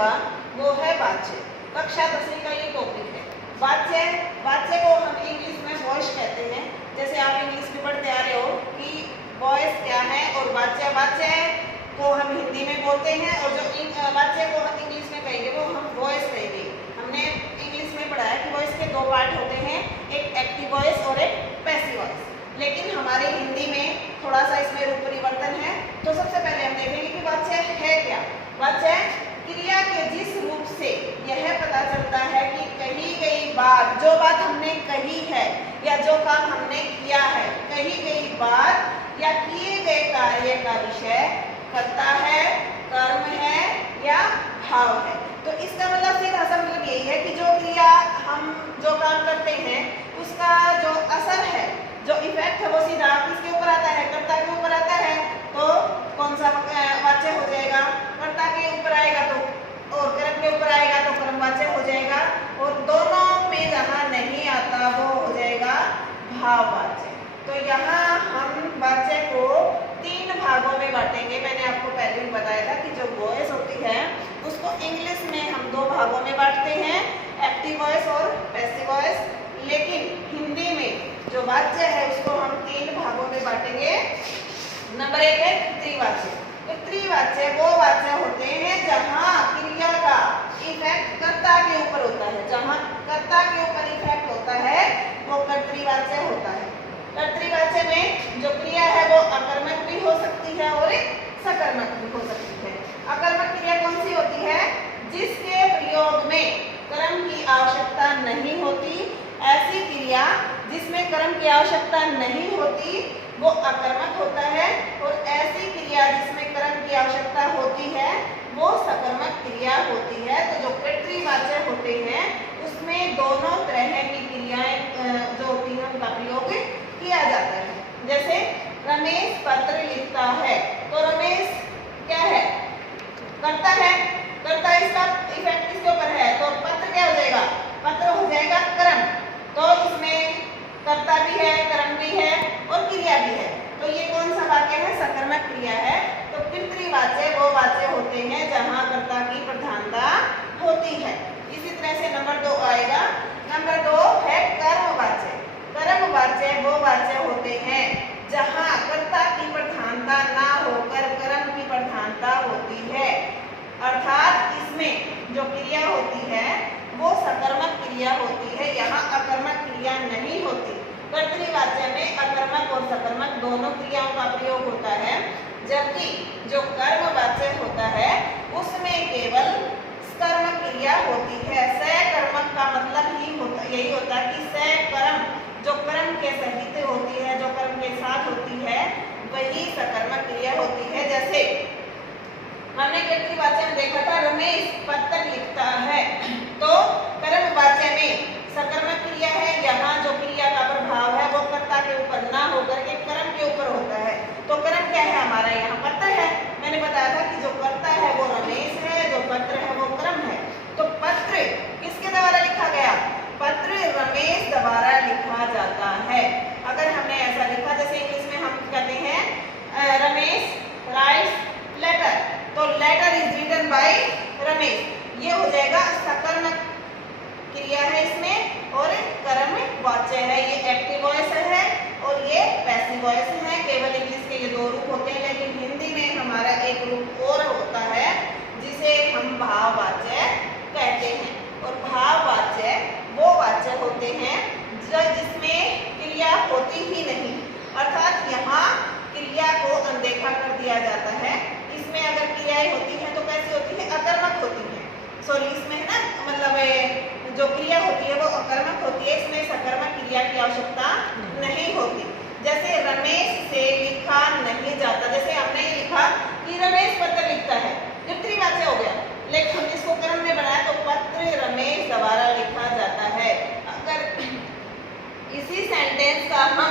होगा वो है वाच्य। कक्षा 10वीं का ये टॉपिक है वाच्य। वाच्य को हम इंग्लिश में वॉइस कहते हैं। जैसे आप इंग्लिश में पढ़ते आ रहे हो कि वॉइस क्या है और वाच्य। वाच्य को हम हिंदी में बोलते हैं और जो वाच्य को हम इंग्लिश में कहेंगे वो हम वॉइस कहेंगे। हमने इंग्लिश में पढ़ा है कि वॉइस के दो पार्ट होते हैं, एक एक्टिव वॉइस और एक पैसिव वॉइस। लेकिन हमारे हिंदी में थोड़ा सा इसमें रूप परिवर्तन है। तो सबसे पहले हम देखेंगे कि वाच्य है क्या। वाच्य क्रिया के जिस रूप से यह पता चलता है कि कही गई बात, जो बात हमने कही है या जो काम हमने किया है, कही गई बात या किए गए कार्य का विषय कर्ता है, कर्म है या भाव है। तो इसका मतलब सीधा सा मतलब यही है कि जो क्रिया हम जो काम करते हैं उसका जो असर है, जो इफेक्ट है वो सीधा किसके ऊपर आता है, कर्ता के ऊपर आता है। तो कौन सा वाच्य हो जाएगा, कर्ता के ऊपर आएगा तो, और कर्म के ऊपर आएगा तो कर्म वाच्य हो जाएगा, और दोनों में जहाँ नहीं आता वो हो जाएगा भाववाच्य। तो यहाँ हम वाच्य को 3 भागों में बांटेंगे। मैंने आपको पहले भी बताया था कि जो वॉइस होती है उसको इंग्लिश में हम 2 भागों में बांटते हैं, एक्टिव वॉइस और पैसिव वॉइस। लेकिन हिंदी में जो वाच्य है उसको हम 3 भागों में बांटेंगे। नंबर 1 है पितृवाच्य। पितृवाच्य वो वाच्य होते हैं जहाँ क्रिया का इफेक्ट कर्ता के ऊपर होता है। जहाँ कर्ता के ऊपर इफेक्ट होता है वो कर्तृवाच्य होता है। कर्तृवाच्य में जो क्रिया है वो अकर्मक भी हो सकती है और सकर्मक भी हो सकती है। अकर्मक क्रिया कौन सी होती है, जिसके प्रयोग में कर्म की आवश्यकता नहीं होती। ऐसी क्रिया जिसमें कर्म की आवश्यकता नहीं होती वो अकर्मक होता है, और ऐसी क्रिया जिसमें कर्म की आवश्यकता होती है वो सकर्मक क्रिया होती है। तो जो पितृवाच्य होते हैं उसमें दोनों तरह की क्रियाएं जो होती हैं उनका प्रयोग किया जाता है। जैसे रमेश पत्र लिखता है, तो रमेश क्या है, कर्ता है। कर्ता, इसका इफेक्ट किसके ऊपर है, तो पत्र क्या हो जाएगा, पत्र हो जाएगा कर्म। तो इसमें कर्ता भी है, कर्म भी है और क्रिया भी है। तो ये कौन सा वाक्य है, सकर्मक क्रिया है। तो पितृवाच्य वो वाच्य होते हैं जहाँ कर्ता की प्रधानता होती है। इसी तरह से नंबर 2 आएगा। नंबर 2 है कर्मवाच्य। कर्मवाच्य वो वाच्य होते हैं जहाँ कर्ता की प्रधानता ना होकर कर्म की प्रधानता होती है। अर्थात इसमें जो क्रिया होती है वो सकर्मक क्रिया होती है, यहाँ अकर्मक क्रिया नहीं होती। कर्तृवाच्य में अकर्मक और सकर्मक दोनों क्रियाओं का प्रयोग होता है, जबकि जो कर्मवाच्य होता है उसमें केवल कर्म क्रिया होती है। सकर्मक का मतलब ही होता यही होता है कि सकर्म, जो कर्म के सहित होती है, जो कर्म के साथ होती है, वही सकर्मक क्रिया होती है। जैसे हमने कर्तृवाच्य में देखा था रमेश पत्र लिखता है, तो कर्मवाच्य में सकर्मक क्रिया है। यहाँ जो क्रिया का प्रभाव है वो कर्ता के ऊपर ना होकर के कर्म के ऊपर होता है। तो कर्म क्या है हमारा, यहाँ पत्र है। मैंने बताया था कि जो कर्ता है वो रमेश है, जो पत्र है वो कर्म है। तो पत्र किसके द्वारा लिखा गया, पत्र रमेश द्वारा लिखा जाता है। अगर हमने ऐसा लिखा, जैसे इंग्लिश में हम कहते हैं रमेश राइट्स लेटर, तो letter is written by Ramesh, ये हो जाएगा सकर्मक क्रिया है इसमें, और कर्मवाच्य है। ये एक्टिव वॉइस है और ये पैसिव वॉइस है। केवल इंग्लिश के ये 2 रूप होते हैं, लेकिन हिंदी में हमारा एक रूप और होता है जिसे हम भाववाच्य कहते हैं। और भाववाच्य वो वाच्य होते हैं जिसमें क्रिया होती ही नहीं, अर्थात यहाँ क्रिया को अनदेखा कर दिया जाता है। इसमें अगर क्रियाएं होती हैं तो कैसी होती है, अकर्मक होती है। सॉरी, इसमें है ना, मतलब जो क्रिया होती है वो अकर्मक होती है, इसमें सकर्मक क्रिया की आवश्यकता नहीं होती। जैसे रमेश से लिखा नहीं जाता, जैसे हमने लिखा कि रमेश पत्र लिखता है, पितृवाच्य हो गया, लेकिन हम इसको कर्म में बनाया तो पत्र रमेश द्वारा लिखा जाता है। अगर इसी सेंटेंस का हम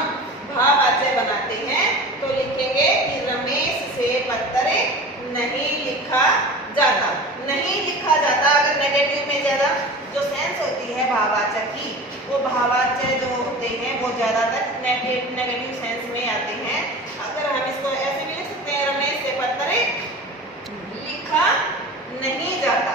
भाववाच्य बनाते हैं तो लिखेंगे कि रमेश से पत्र नहीं लिखा जाता। नहीं लिखा जाता अगर नेगेटिव में ज्यादा जो सेंस होती है भाववाच्य की, वो भाववाच्य जो होते हैं वो ज्यादातर नेगेटिव सेंस में आते हैं। अगर हम इसको ऐसे भी लिख सकते हैं, रमेश से पत्र लिखा नहीं जाता।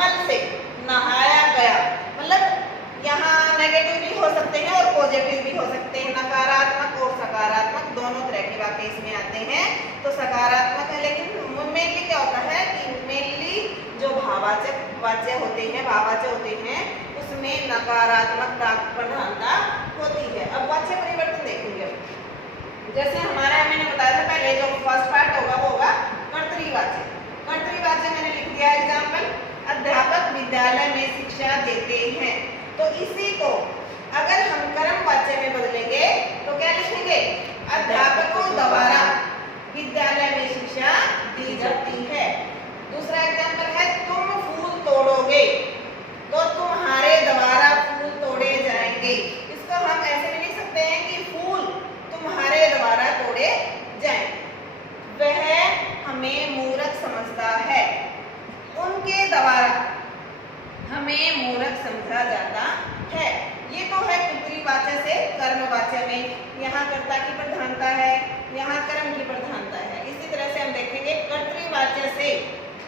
कमल से नहाया गया। मतलब यहाँ नेगेटिव भी हो सकते हैं और पॉजिटिव भी हो सकते हैं, नकारात्मक और सकारात्मक दोनों तरह के वाक्य इसमें आते हैं। तो सकारात्मक है, लेकिन मेनली क्या होता है कि मेनली जो भाववाचक वाच्य होते हैं उसमें नकारात्मक प्रधानता होती है। अब वाच्य परिवर्तन देखेंगे। जैसे हमारा मैंने बताया था पहले, जो फर्स्ट पार्ट होगा वो होगा कर्तरीवाच्य। कर्तरीवाच्य मैंने लिख दिया एग्जाम्पल, अध्यापक विद्यालय में शिक्षा देते हैं। तो इसी को अगर हम कर्मवाच्य में बदलेंगे तो क्या लिखेंगे? अध्यापकों द्वारा विद्यालय में शिक्षा दी जाती है। दूसरा एग्जाम्पल है तुम फूल तोड़ोगे, तो तुम्हारे द्वारा फूल तोड़े जाएंगे। इसको हम ऐसे भी लिख सकते हैं कि फूल तुम्हारे द्वारा तोड़े जाएं। वह हमें मूर्ख समझता है, उनके द्वारा हमें मूर्ख समझा जाता है। ये तो है कर्तरीवाच्य से कर्मवाच्य में, यहाँ कर्ता की प्रधानता है, यहाँ कर्म की प्रधानता है। इसी तरह से हम देखेंगे कर्तरीवाच्य से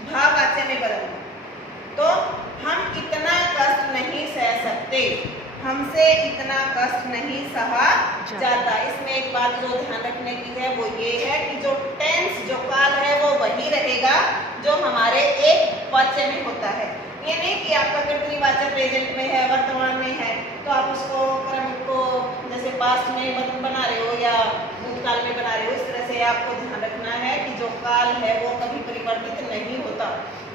भाववाच्य में बदलना। तो हम इतना कष्ट नहीं सह सकते, हमसे इतना कष्ट नहीं सहा जाता। इसमें एक बात जो ध्यान रखने की है वो ये है कि जो टेंस जो काल है वो वही रहेगा जो हमारे एक वाच्य में होता है। ये नहीं कि आपका कर्तरीवाच्य प्रेजेंट में है, वर्तमान में है, तो आप उसको क्रम को जैसे पास्ट में बना रहे हो या भूतकाल में बना रहे हो। इस तरह से आपको ध्यान रखना है कि जो काल है वो कभी परिवर्तित नहीं होता।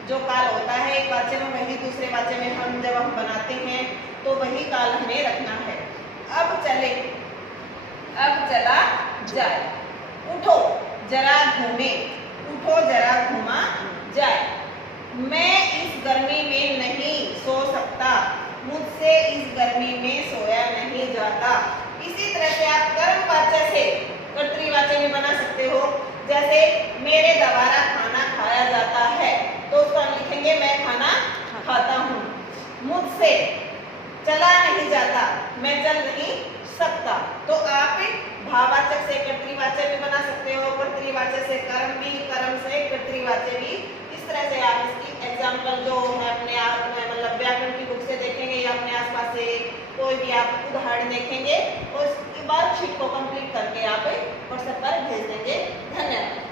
जो काल होता है एक वाच्य में वही दूसरे वाच्य में हम जब हम बनाते हैं तो वही काल हमें रखना है। अब चले, अब चला जाए। उठो जरा घूमे, उठो जरा घूमा जाए। मैं इस गर्मी में नहीं सो सकता, मुझसे इस गर्मी में सोया नहीं जाता। इसी तरह से आप कर्मवाच्य से कर्तरीवाच्य में बना सकते हो। जैसे मेरे द्वारा खाना खाया जाता है, तो उसको हम लिखेंगे मैं खाना खाता हूँ। मुझसे चला नहीं जाता, मैं चल नहीं सकता। तो आप भाववाचक से कर्तरीवाच्य भी बना सकते हो, कर्तरीवाच्य से कर्म भी, कर्म से कर्तरीवाच्य भी। इस तरह से आप इसकी एग्जाम्पल जो है अपने आप में मतलब व्याकरण की बुक से देखेंगे या अपने आसपास से कोई भी आप उदाहरण देखेंगे और उसके बाद शीट को कंप्लीट करके आप व्हाट्सएप पर भेज देंगे। धन्यवाद।